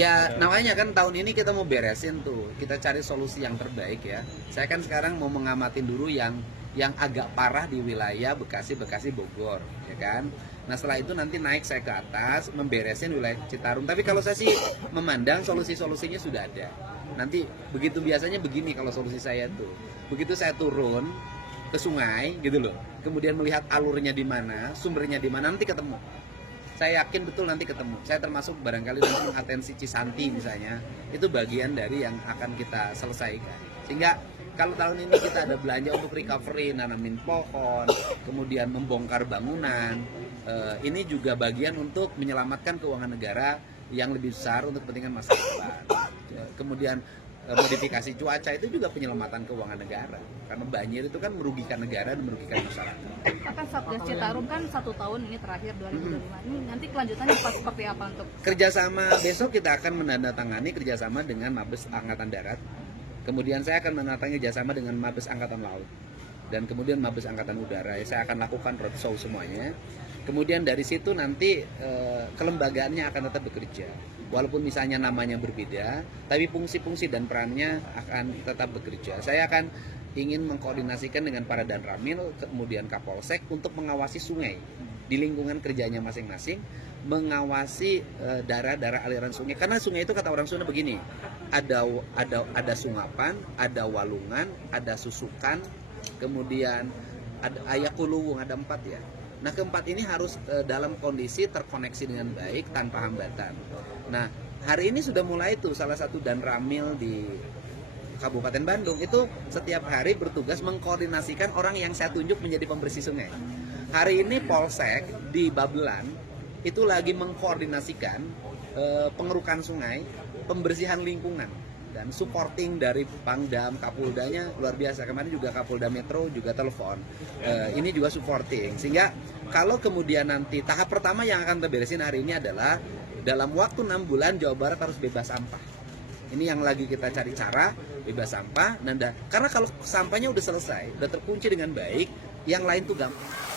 Ya namanya kan tahun ini kita mau beresin tuh, kita cari solusi yang terbaik ya. Saya kan sekarang mau mengamatin dulu yang agak parah di wilayah Bekasi Bogor, ya kan. Nah setelah itu nanti naik saya ke atas memberesin wilayah Citarum. Tapi kalau saya sih memandang solusinya sudah ada. Nanti begitu biasanya begini kalau solusi saya tuh, begitu saya turun ke sungai gitu loh, kemudian melihat alurnya di mana, sumbernya di mana, nanti ketemu. Saya yakin betul nanti ketemu. Saya termasuk barangkali nanti mengatensi Cisanti misalnya, itu bagian dari yang akan kita selesaikan. Sehingga kalau tahun ini kita ada belanja untuk recovery, nanamin pohon, kemudian membongkar bangunan, ini juga bagian untuk menyelamatkan keuangan negara yang lebih besar untuk kepentingan masa depan. Kemudian modifikasi cuaca itu juga penyelamatan keuangan negara, karena banjir itu kan merugikan negara dan merugikan masyarakat. Akan Satgas Citarum kan 1 tahun ini terakhir 2025 ini nanti kelanjutannya seperti apa untuk kerjasama? Besok kita akan menandatangani kerjasama dengan Mabes Angkatan Darat, kemudian saya akan menandatangani kerjasama dengan Mabes Angkatan Laut, dan kemudian Mabes Angkatan Udara. Saya akan lakukan roadshow semuanya. Kemudian dari situ nanti kelembagaannya akan tetap bekerja. Walaupun misalnya namanya berbeda, tapi fungsi-fungsi dan perannya akan tetap bekerja. Saya akan ingin mengkoordinasikan dengan para Danramil, kemudian Kapolsek untuk mengawasi sungai di lingkungan kerjanya masing-masing, mengawasi daerah-daerah aliran sungai. Karena sungai itu kata orang Sunda begini, ada sungapan, ada walungan, ada susukan, kemudian ada ayakuluwung, ada 4 ya. Nah keempat ini harus dalam kondisi terkoneksi dengan baik tanpa hambatan. Nah hari ini sudah mulai tuh salah satu Danramil di Kabupaten Bandung itu setiap hari bertugas mengkoordinasikan orang yang saya tunjuk menjadi pembersih sungai. Hari ini Polsek di Babelan itu lagi mengkoordinasikan pengerukan sungai, pembersihan lingkungan, dan supporting dari Pangdam, Kapoldanya luar biasa. Kemarin juga Kapolda Metro juga telepon. Ini juga supporting. Sehingga kalau kemudian nanti tahap pertama yang akan kita beresin hari ini adalah dalam waktu 6 bulan Jawa Barat harus bebas sampah. Ini yang lagi kita cari cara bebas sampah. Karena kalau sampahnya udah selesai, udah terkunci dengan baik, yang lain tuh gampang.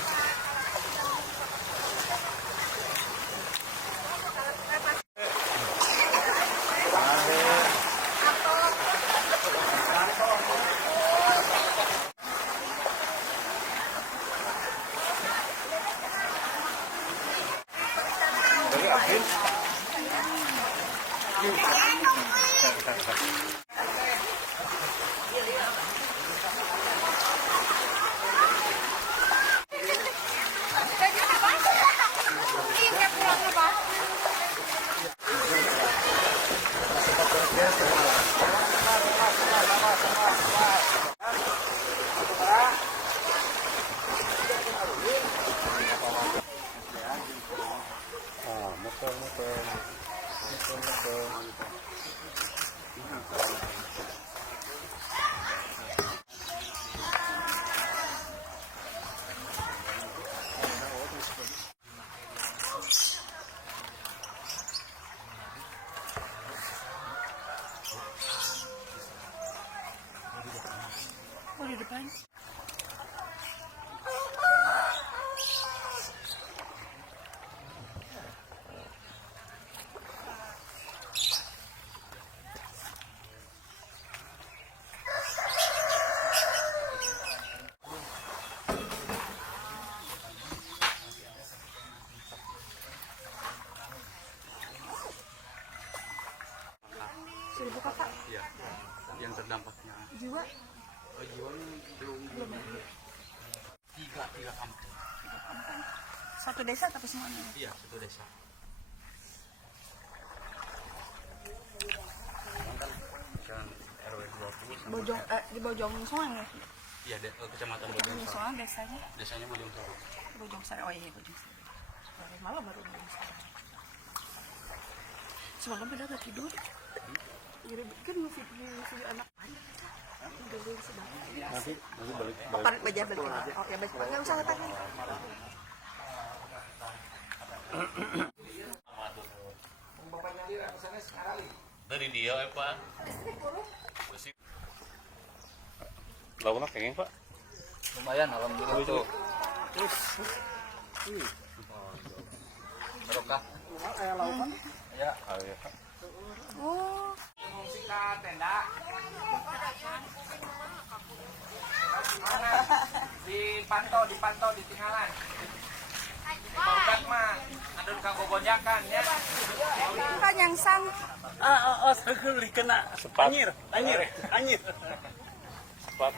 di depan? Seribu kakak? Iya, yang terdampaknya. Jiwa? Jiwanya belum. Tiga kampung. Satu desa tapi semuanya? Iya, satu desa. Kan RW 20 Bojong, di Bojong Soang ya? Iya, kecamatan Bojong Bojong Sari. Soang desanya? Desanya Bojong Sari. Bojong Sari, oh iya Bojong Sari. Malah baru Bojong Sari. Semalam beda gak tidur? Jadi kan masih anak Nanti balik. balik balik. Oke, baik. Nggak usah letaknya. Dari dia, Pak. Lauknya kenging, Pak. Lumayan alhamdulillah tuh. Barokah. Ya, Oh, Dipantau ditinggalan. Baudak mah adun kanggo gonjakan ya. kan yang sang. Sekali kena Sepat. anyir. Sepat.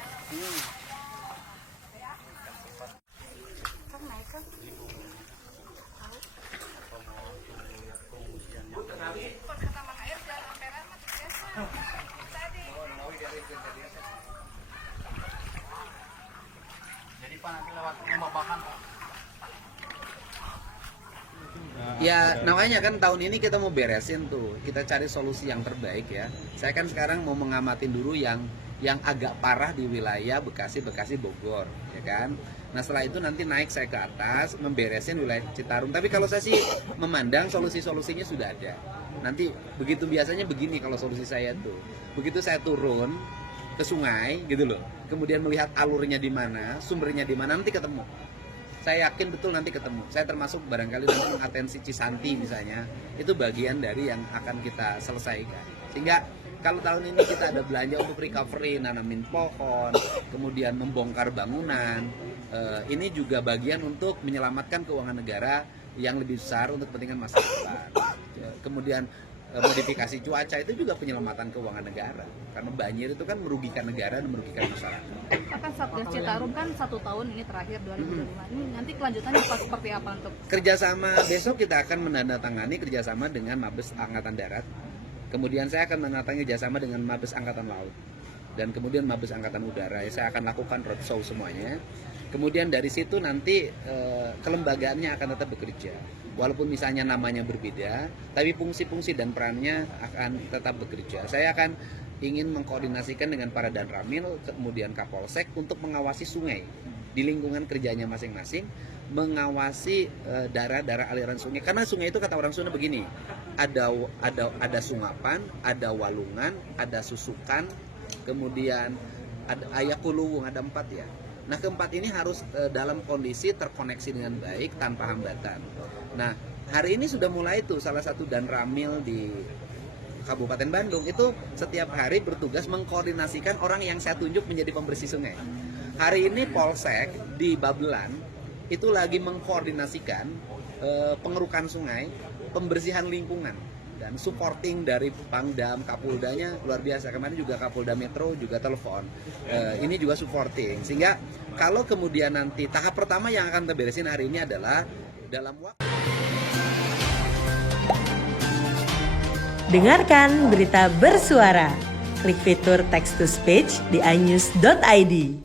Jadi Pak nanti lewat pembabakan Pak. Ya namanya kan tahun ini kita mau beresin tuh, kita cari solusi yang terbaik ya. Saya kan sekarang mau mengamatin dulu yang agak parah di wilayah Bekasi Bogor, ya kan. Nah setelah itu nanti naik saya ke atas memberesin wilayah Citarum. Tapi kalau saya sih memandang solusinya sudah ada. Nanti begitu biasanya begini kalau solusi saya tuh, begitu saya turun ke sungai gitu loh, kemudian melihat alurnya di mana, sumbernya di mana, nanti ketemu. Saya yakin betul nanti ketemu. Saya termasuk barangkali nanti mengatensi Cisanti misalnya, itu bagian dari yang akan kita selesaikan. Sehingga kalau tahun ini kita ada belanja untuk recovery, nanamin pohon, kemudian membongkar bangunan, ini juga bagian untuk menyelamatkan keuangan negara yang lebih besar untuk kepentingan masa depan. Kemudian modifikasi cuaca itu juga penyelamatan keuangan negara, karena banjir itu kan merugikan negara dan merugikan masyarakat. Akan Satgas Citarum kan 1 tahun ini terakhir 2025. Ini nanti kelanjutannya seperti apa untuk Kerjasama besok kita akan menandatangani kerjasama dengan Mabes Angkatan Darat. Kemudian saya akan menandatangani kerjasama dengan Mabes Angkatan Laut dan kemudian Mabes Angkatan Udara. Saya akan lakukan roadshow semuanya. Kemudian dari situ nanti kelembagaannya akan tetap bekerja. Walaupun misalnya namanya berbeda, tapi fungsi-fungsi dan perannya akan tetap bekerja. Saya akan ingin mengkoordinasikan dengan para Danramil, kemudian Kapolsek untuk mengawasi sungai di lingkungan kerjanya masing-masing, mengawasi daerah-daerah aliran sungai. Karena sungai itu kata orang Sunda begini, ada sungapan, ada walungan, ada susukan, kemudian ada ayakuluwung, ada 4 ya. Nah keempat ini harus dalam kondisi terkoneksi dengan baik tanpa hambatan. Nah hari ini sudah mulai tuh salah satu Danramil di Kabupaten Bandung itu setiap hari bertugas mengkoordinasikan orang yang saya tunjuk menjadi pembersih sungai. Hari ini Polsek di Babelan itu lagi mengkoordinasikan pengerukan sungai, pembersihan lingkungan. Dan supporting dari Pangdam, Kapoldanya luar biasa. Kemarin juga Kapolda Metro juga telepon. Ini juga supporting. Sehingga kalau kemudian nanti tahap pertama yang akan kita beresin hari ini adalah dalam waktu. Dengarkan berita bersuara. Klik fitur text to speech di inews.id.